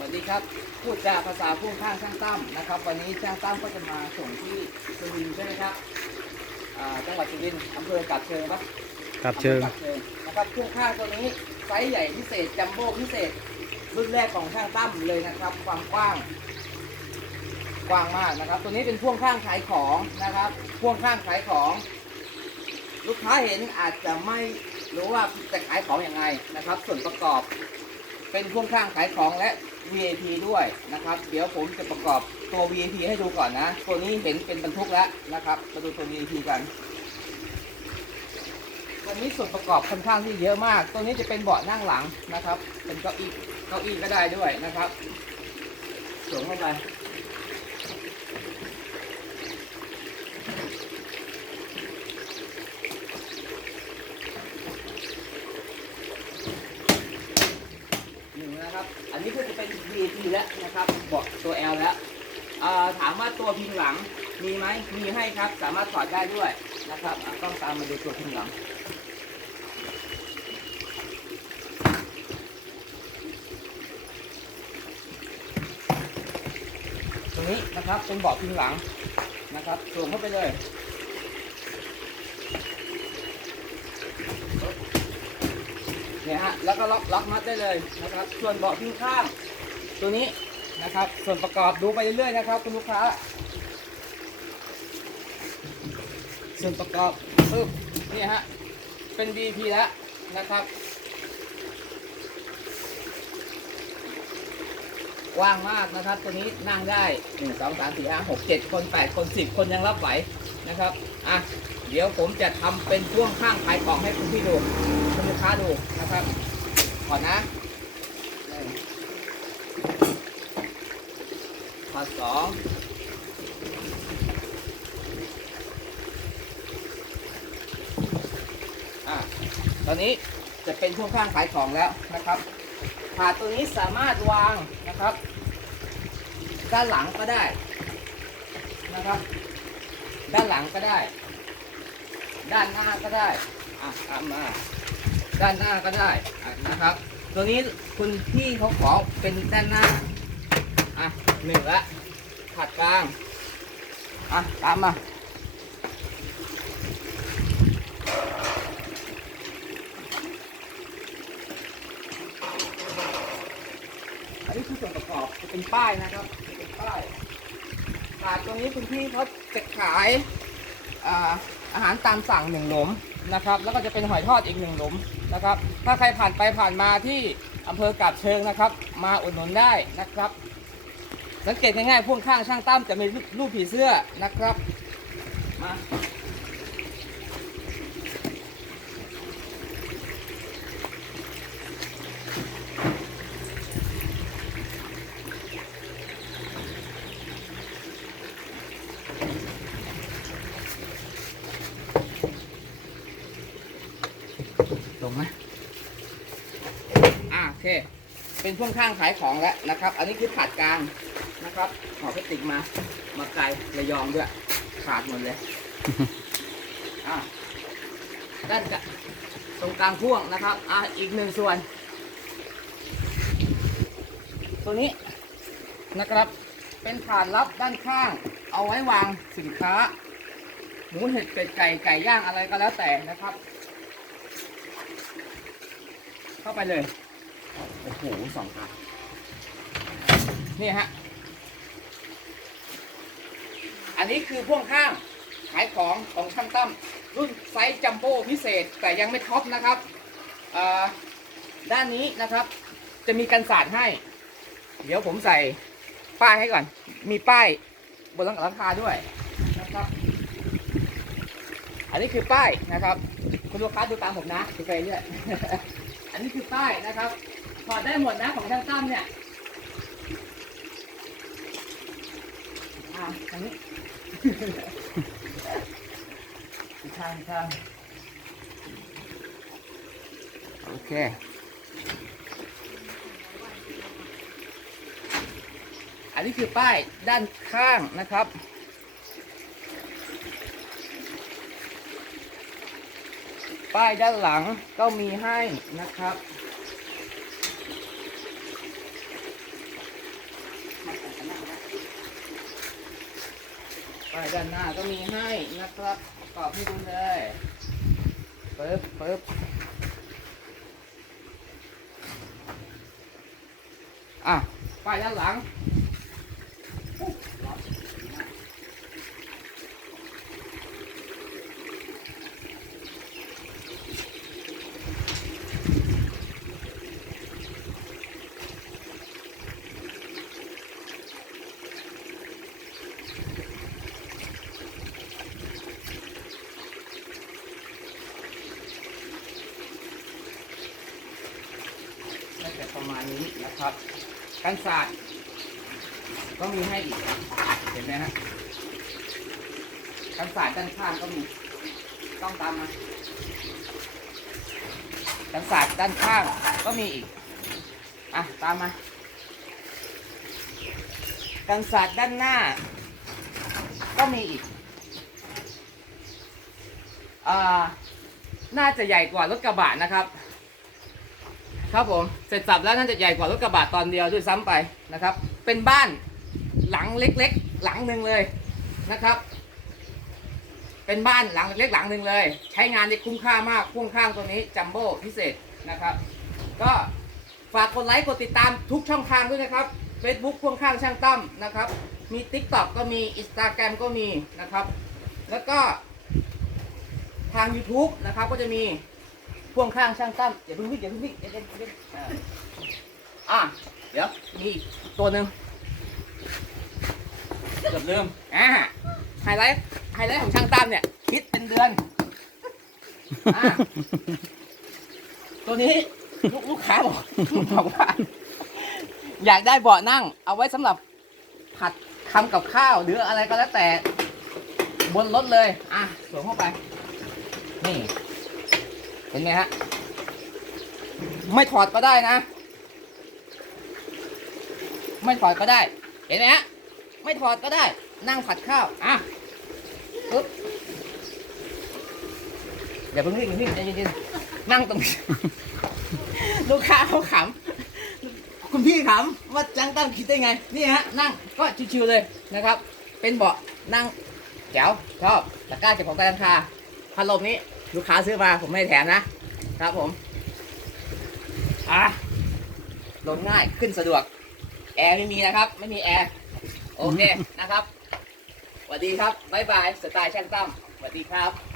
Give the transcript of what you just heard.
วัสดีครับ พูดจาภาษาพ่วงข้างช่างตั้มนะครับ วันนี้ช่างตั้มก็จะมาส่งที่สุรินทร์ใช่ไหมครับอ่าจังหวัดสุรินทร์อำเภอกับเชิงปะกับเชิงอำภอกับเชิงนะครับพ่วงข้างตัวนี้ไซส์ใหญ่พิเศษจัมโบ้พิเศษรุ่นแรกของช่างตั้มเลยนะครับ ความกว้างกว้างมากนะครับ ตัวนี้เป็นพ่วงข้างขายของนะครับ พ่วงข้างขายของ ลูกค้าเห็นอาจจะไม่รู้ว่าจะขายของอยังไงนะครับ ส่วนประกอบ เป็นพ่วงข้างขายของและ VAT ด้วยนะครับ เดี๋ยวผมจะประกอบตัว VAT ให้ดูก่อนนะ ตัวนี้เห็นเป็นบรรทุกแล้วนะครับ มาดูตัว VAT กันตัวนี้ส่วนประกอบค่อนข้างที่เยอะมาก ตัวนี้จะเป็นเบาะนั่งหลังนะครับ เป็นเก้าอี้ เก้าอี้ก็ได้ด้วยนะครับสวมเข้าไป นะครับ อันนี้ก็จะเป็น VAT แล้วนะครับเบาะตัว L แล้วถามว่าตัวพิงหลังมีไหมมีให้ครับ สามารถถอดได้ด้วยนะครับต้องตามมาดูตัวพิงหลังตรงนี้นะครับเป็นเบาะพิงหลังนะครับสวมเข้าไปเลย เนี่ยฮะแล้วก็ล็อกล็อกมัดได้เลยนะครับ ส่วนเบาะพิงข้างตัวนี้นะครับ ส่วนประกอบดูไปเรื่อยๆนะครับคุณลูกค้า ส่วนประกอบปึ๊บนี่ฮะเป็น DP แล้วนะครับกว้างมากนะครับ ตัวนี้นั่งได้1 2 3 4 5 6 7คน8คน10คนยังรับไหวนะครับ อะ เดี๋ยวผมจะทำเป็นช่วงข้างขายของให้คุณพี่ดู ค้าดูนะครับก่อนนะหนึ่งข้อสองอะตอนนี้จะเป็นช่วงข้างขายของแล้วนะครับถาดตัวนี้สามารถวางนะครับ ด้านหลังก็ได้นะครับ ด้านหลังก็ได้ ด้านหน้าก็ได้ อะตามา ด้านหน้าก็ได้นะครับ ตัวนี้คุณพี่เขาขอเป็นด้านหน้าอะหนึ่งละถัดกลางอะตามมาอันนี้คือส่วนประกอบจะเป็นป้ายนะครับเป็นป้ายถาดตรงนี้คุณพี่เขาจะขายอาอาหารตามสั่งหนึ่งหลุม นะครับ แล้วก็จะเป็นหอยทอดอีกหนึ่งหลุมนะครับ ถ้าใครผ่านไปผ่านมาที่อำเภอกาบเชิงนะครับ มาอุดหนุนได้นะครับ สังเกตง่ายๆพ่วงข้างช่างตั้มจะมีรูปผีเสื้อนะครับมาลงไหมอ่าโอ เค เป็นพ่วงข้างขายของแล้วนะครับ อันนี้คือถาดกลางนะครับห่อพลาสติกมา มาไกลระยองด้วย ขาดหมดเลย อะด้านตรงกลางพ่วงนะครับ อะอีกหนึ่งส่วน ตัวนี้นะครับ เป็นฐานลับด้านข้าง เอาไว้วางสินค้า หมูเห็ดเป็ดไก่ไก่ย่างอะไรก็แล้วแต่นะครับ เข้าไปเลย โอ้โหสองขานี่ฮะ อันนี้คือพ่วงข้างขายของของช่างตั้มรุ่นไซส์จัมโบ้พิเศษแต่ยังไม่ท็อปนะครับ ด้านนี้นะครับ จะมีกันสาดให้ เดี๋ยวผมใส่ป้ายให้ก่อน มีป้ายบนหลังคาด้วยนะครับ อันนี้คือป้ายนะครับ คุณลูกค้าดูตามผมนะดูไปเรื่อยอันนี้คือป้ายนะครับ ถอดได้หมดนะของช่างตั้มเนี่ยอ่าอันนี้อีกข้างอีกข้างโอเค อันนี้คือป้ายด้านข้างนะครับ ป้ายด้านหลังก็มีให้นะครับ ปด้านหน้าก็มีให้นะครับประกอบให้ดูเลยปึ๊บปึ๊บอะไปด้านหลัง ณนี้นะครับกันศาสตร์ก็มีให้อีกเห็นไหมฮะกันศาสตร์ด้านข้างก็มีต้องตามมากันศาสตร์ด้านข้างก็มีอีกอะตามมากันศาสตร์ด้านหน้า ก็มีอีกอ่าน่าจะใหญ่กว่ารถกระบะนะครับ ครับผมเสร็จสับแล้วน่าจะใหญ่กว่ารถกระบะตอนเดียวด้วยซ้ำไปนะครับ เป็นบ้านหลังเล็กๆ หลังหนึ่งเลยนะครับ เป็นบ้านหลังเล็กๆหลังหนึ่งเลย ใช้งานได้คุ้มค่ามากพ่วงข้างตัวนี้จัมโบ้พิเศษนะครับ ก็ฝากกดไลค์กดติดตามทุกช่องทางด้วยนะครับ Facebook พ่วงข้างช่างตั้มนะครับ มี TikTok ก็มี Instagram ก็มีนะครับ แล้วก็ทาง YouTube นะครับก็จะมี พ่วงข้างช่างตั้มอย่าเพิ่งวิ่งอย่าเพิ่งวิ่งอย่าเพิ่งวิ่งอ่าอะเดี๋ยวมีอีกตัวหนึ่งเกือบลืมอ่าไฮไลท์ไฮไลท์ของช่างตั้มเนี่ย คิดเป็นเดือนอ่าตัวนี้ลูกลูกค้าบอกบอกว่า อยากได้เบาะนั่ง เอาไว้สำหรับผัดทำกับข้าวหรืออะไรก็แล้วแต่ บนรถเลย อะสวมเข้าไป นี่ เห็นไหมฮะ ไม่ถอดก็ได้นะ ไม่ถอดก็ได้ เห็นไหมฮะ ไม่ถอดก็ได้ นั่งผัดข้าว อะปึ๊บอย่าเพิ่งรีบอย่าเพิ่งรีบใจเย็นๆนั่งตรงนี้ ลูกค้าเขาขำ คุณพี่ขำว่าจังตั้งคิดได้ไง นี่ฮะ นั่งก็ชิวๆเลยนะครับ เป็นเบาะนั่งแจ๋วชอบตะกร้าเก็บของใต้หลังคาพัดลมนี้ ลูกค้าซื้อมาผมไม่แถมนะครับผมอะลงง่ายขึ้นสะดวก แอร์ไม่มีนะครับ ไม่มีแอร์โอเคนะครับสวัสดีครับบ๊ายบายสไตล์ช่างตั้มสวัสดีครับ